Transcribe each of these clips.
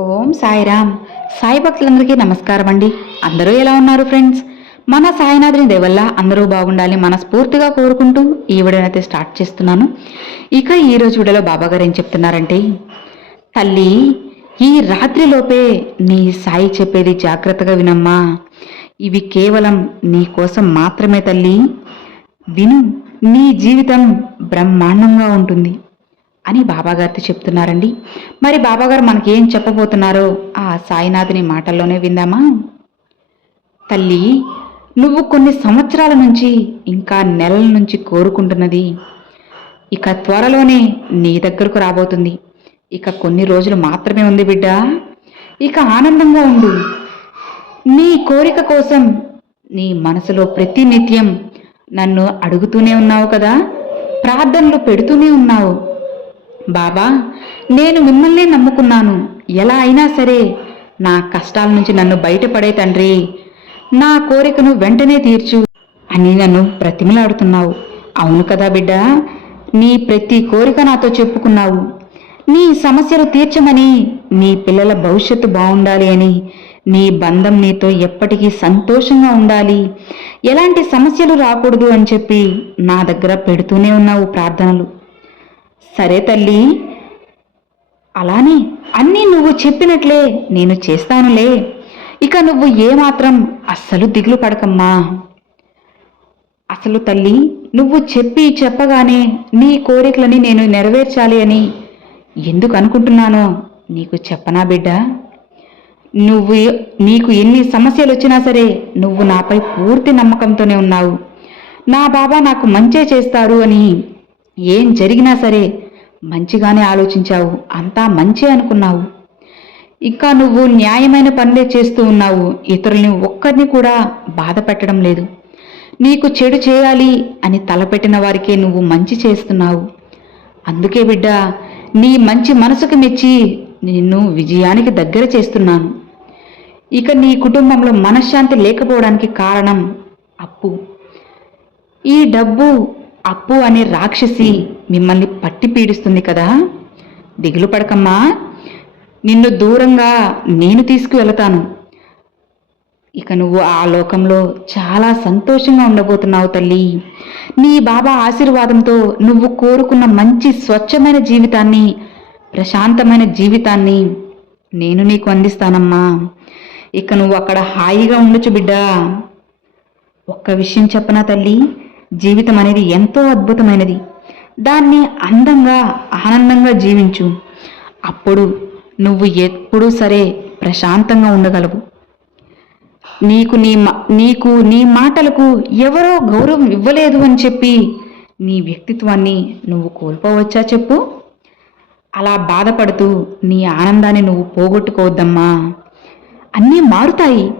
ఓం సాయిరామ్. సాయి భక్తులందరికీ నమస్కారం అండి. అందరూ ఎలా ఉన్నారు ఫ్రెండ్స్? మన సాయినాథుని దేవల్ల అందరూ బాగుండాలి మనస్ఫూర్తిగా కోరుకుంటూ ఈ వీడియోనైతే స్టార్ట్ చేస్తున్నాను. ఇక ఈ రోజు వీడియోలో బాబా గారు ఏం చెప్తున్నారంటే తల్లి ఈ రాత్రిలోపే నీ సాయి చెప్పేది జాగ్రత్తగా వినమ్మా. ఇవి కేవలం నీ కోసం మాత్రమే తల్లి. విను నీ జీవితం బ్రహ్మాండంగా ఉంటుంది. అని బాబాగారితో చెప్తున్నారండి. మరి బాబాగారు మనకేం చెప్పబోతున్నారో ఆ సాయినాథుని మాటల్లోనే విందామా? తల్లి నువ్వు కొన్ని సంవత్సరాల నుంచి ఇంకా నెలల నుంచి కోరుకుంటున్నది. ఇక త్వరలోనే నీ దగ్గరకు రాబోతుంది. ఇక కొన్ని రోజులు మాత్రమే ఉంది బిడ్డ. ఇక ఆనందంగా ఉండు. నీ కోరిక కోసం నీ మనసులో ప్రతి నిత్యం నన్ను అడుగుతూనే ఉన్నావు కదా. ప్రార్థనలు పెడుతూనే ఉన్నావు. బాబా నేను మిమ్మల్నే నమ్ముకున్నాను. ఎలా అయినా సరే నా కష్టాల నుంచి నన్ను బయటపడే తండ్రి. నా కోరికను వెంటనే తీర్చు అని నన్ను బ్రతిమలాడుతున్నావు. అవును కదా బిడ్డ నీ ప్రతి కోరిక నాతో చెప్పుకున్నావు. నీ సమస్యలు తీర్చమని నీ పిల్లల భవిష్యత్తు బాగుండాలి అని నీ బంధం నీతో ఎప్పటికీ సంతోషంగా ఉండాలి. ఎలాంటి సమస్యలు రాకూడదు అని చెప్పి నా దగ్గర పెడుతూనే ఉన్నావు ప్రార్థనలు. సరే తల్లి. అలానే అన్నీ నువ్వు చెప్పినట్లే నేను చేస్తానులే. ఇక నువ్వు ఏమాత్రం అస్సలు దిగులు పడకమ్మా. అసలు తల్లి నువ్వు చెప్పి చెప్పగానే నీ కోరికలని నేను నెరవేర్చాలి అని ఎందుకు అనుకుంటున్నానో నీకు చెప్పనా బిడ్డ? నువ్వు నీకు ఎన్ని సమస్యలు వచ్చినా సరే నువ్వు నాపై పూర్తి నమ్మకంతోనే ఉన్నావు. నా బాబా నాకు మంచే చేస్తారు అని ఏం జరిగినా సరే మంచిగానే ఆలోచించావు. అంతా మంచే అనుకున్నావు. ఇంకా నువ్వు న్యాయమైన పనులే చేస్తూ ఉన్నావు. ఇతరుల్ని ఒక్కరిని కూడా బాధ పెట్టడం లేదు. నీకు చెడు చేయాలి అని తలపెట్టిన వారికే నువ్వు మంచి చేస్తున్నావు. అందుకే బిడ్డ నీ మంచి మనసుకు మెచ్చి నిన్ను విజయానికి దగ్గర చేస్తున్నాను. ఇక నీ కుటుంబంలో మనశ్శాంతి లేకపోవడానికి కారణం అప్పు. ఈ డబ్బు అప్పు అనే రాక్షసి మిమ్మల్ని పట్టి పీడిస్తుంది కదా. దిగులు పడకమ్మా. నిన్ను దూరంగా నేను తీసుకువెళతాను. ఇక నువ్వు ఆ లోకంలో చాలా సంతోషంగా ఉండబోతున్నావు తల్లి. నీ బాబా ఆశీర్వాదంతో నువ్వు కోరుకున్న మంచి స్వచ్ఛమైన జీవితాన్ని ప్రశాంతమైన జీవితాన్ని నేను నీకు అందిస్తానమ్మా. ఇక నువ్వు అక్కడ హాయిగా ఉండొచ్చు బిడ్డా. ఒక్క విషయం చెప్పనా తల్లి? జీవితం అనేది ఎంతో అద్భుతమైనది. దాన్ని అందంగా ఆనందంగా జీవించు. అప్పుడు నువ్వు ఎప్పుడూ సరే ప్రశాంతంగా ఉండగలవు. నీకు నీ మా- నీకు నీ మాటలకు ఎవరో గౌరవం ఇవ్వలేదు అని చెప్పి నీ వ్యక్తిత్వాన్ని నువ్వు కోల్పోవచ్చా చెప్పు? అలా బాధపడుతూ నీ ఆనందాన్ని నువ్వు పోగొట్టుకోవద్దమ్మా. అన్నీ మారుతాయి.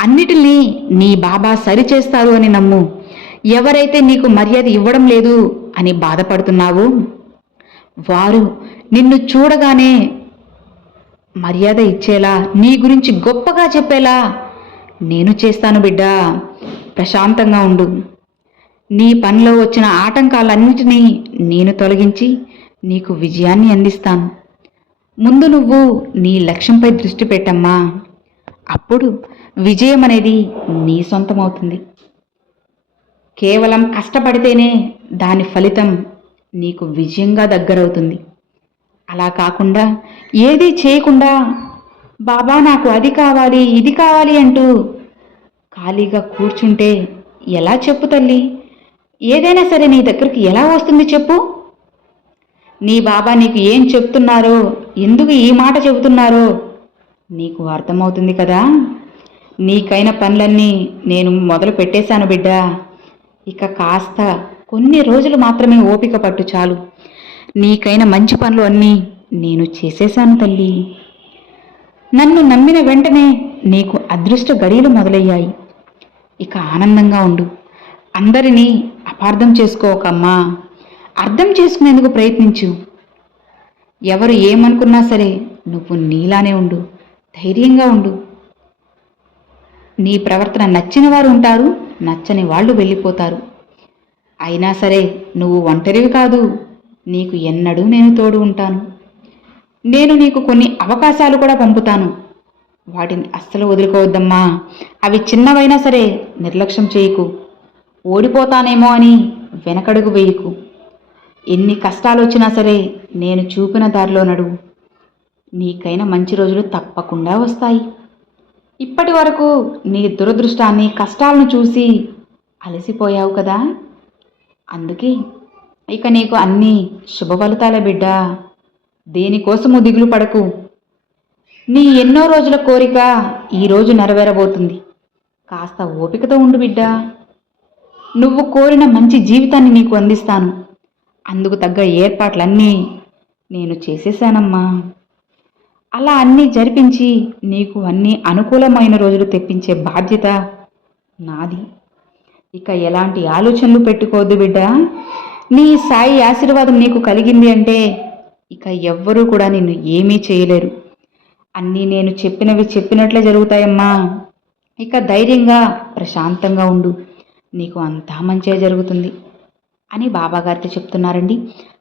అన్నిటినీ నీ బాబా సరిచేస్తారు అని నమ్ము. ఎవరైతే నీకు మర్యాద ఇవ్వడం లేదు అని బాధపడుతున్నావు? వారు నిన్ను చూడగానే మర్యాద ఇచ్చేలా నీ గురించి గొప్పగా చెప్పేలా నేను చేస్తాను బిడ్డా ప్రశాంతంగా ఉండు. నీ పనిలో వచ్చిన ఆటంకాలన్నిటినీ నేను తొలగించి నీకు విజయాన్ని అందిస్తాను. ముందు నువ్వు నీ లక్ష్యంపై దృష్టి పెట్టమ్మా. అప్పుడు విజయం అనేది నీ సొంతమవుతుంది. కేవలం కష్టపడితేనే దాని ఫలితం నీకు విజయంగా దగ్గరవుతుంది. అలా కాకుండా ఏదీ చేయకుండా బాబా నాకు అది కావాలి ఇది కావాలి అంటూ ఖాళీగా కూర్చుంటే ఎలా చెప్పు తల్లి? ఏదైనా సరే నీ దగ్గరికి ఎలా వస్తుంది చెప్పు? నీ బాబా నీకు ఏం చెప్తున్నారో ఎందుకు ఈ మాట చెబుతున్నారో నీకు అర్థమవుతుంది కదా? నీకైన పనులన్నీ నేను మొదలు పెట్టేశాను బిడ్డ. ఇక కాస్త కొన్ని రోజులు మాత్రమే ఓపిక పట్టు చాలు. నీకైన మంచి పనులు అన్నీ నేను చేసేశాను తల్లి. నన్ను నమ్మిన వెంటనే నీకు అదృష్ట గడియలు మొదలయ్యాయి. ఇక ఆనందంగా ఉండు. అందరినీ అపార్థం చేసుకోకమ్మా అర్థం చేసుకునేందుకు ప్రయత్నించు. ఎవరు ఏమనుకున్నా సరే నువ్వు నీలానే ఉండు. ధైర్యంగా ఉండు. నీ ప్రవర్తన నచ్చిన వారు ఉంటారు. నచ్చని వాళ్ళు వెళ్ళిపోతారు. అయినా సరే నువ్వు ఒంటరివి కాదు. నీకు ఎన్నడూ నేను తోడు ఉంటాను. నేను నీకు కొన్ని అవకాశాలు కూడా పంపుతాను. వాటిని అస్సలు వదులుకోవద్దమ్మా. అవి చిన్నవైనా సరే నిర్లక్ష్యం చేయకు. ఓడిపోతానేమో అని వెనకడుగు వేయకు. ఎన్ని కష్టాలు వచ్చినా సరే నేను చూపిన దారిలో నడువు. నీకైనా మంచి రోజులు తప్పకుండా వస్తాయి. ఇప్పటి వరకు నీ దురదృష్టాన్ని కష్టాలను చూసి అలసిపోయావు కదా? అందుకే ఇక నీకు అన్నీ శుభ ఫలితాలే బిడ్డ దేనికోసము దిగులు పడకు. నీ ఎన్నో రోజుల కోరిక ఈరోజు నెరవేరబోతుంది. కాస్త ఓపికతో ఉండు బిడ్డ. నువ్వు కోరిన మంచి జీవితాన్ని నీకు అందిస్తాను. అందుకు తగ్గ ఏర్పాట్లన్నీ నేను చేసేశానమ్మా అలా అన్నీ జరిపించి నీకు అన్ని అనుకూలమైన రోజులు తెప్పించే బాధ్యత నాది. ఇక ఎలాంటి ఆలోచనలు పెట్టుకోవద్దు బిడ్డ. నీ సాయి ఆశీర్వాదం నీకు కలిగింది అంటే ఇక ఎవ్వరూ కూడా నిన్ను ఏమీ చేయలేరు. అన్నీ నేను చెప్పినవి చెప్పినట్లే జరుగుతాయమ్మా. ఇక ధైర్యంగా ప్రశాంతంగా ఉండు. నీకు అంతా మంచిగా జరుగుతుంది అని బాబాగారితో చెప్తున్నారండి.